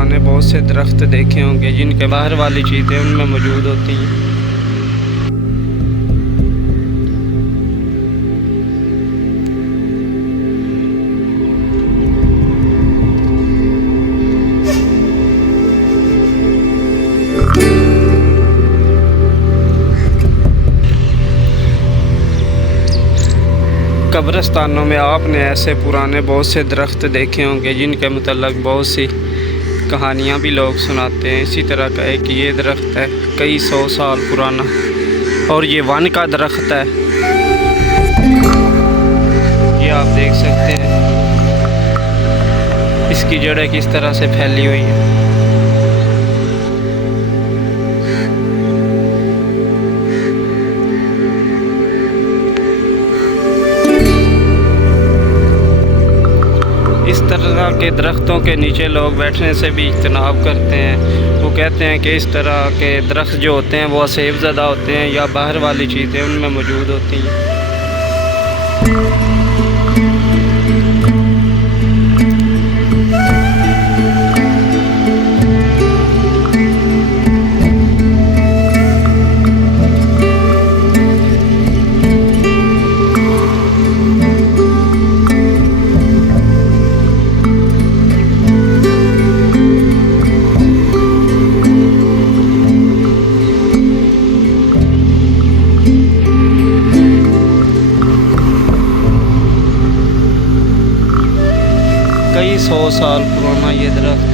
पुराने बहुत से दरख्त देखे होंगे जिनके बाहर वाली चीज़ें उनमें मौजूद होती हैं। कब्रिस्तानों में आपने ऐसे पुराने बहुत से दरख्त देखे होंगे जिनके मतलब बहुत सी कहानियाँ भी लोग सुनाते हैं। इसी तरह का एक ये दरख्त है कई 100 साल पुराना, और ये वन का दरख्त है। ये आप देख सकते हैं इसकी जड़ें किस तरह से फैली हुई है। इस तरह के दरख्तों के नीचे लोग बैठने से भी इज्तनाब करते हैं। वो कहते हैं कि इस तरह के दरख्त जो होते हैं वो असेब ज़दा होते हैं या बाहर वाली चीज़ें उनमें मौजूद होती हैं। कई 100 साल पुराना ये दरख्त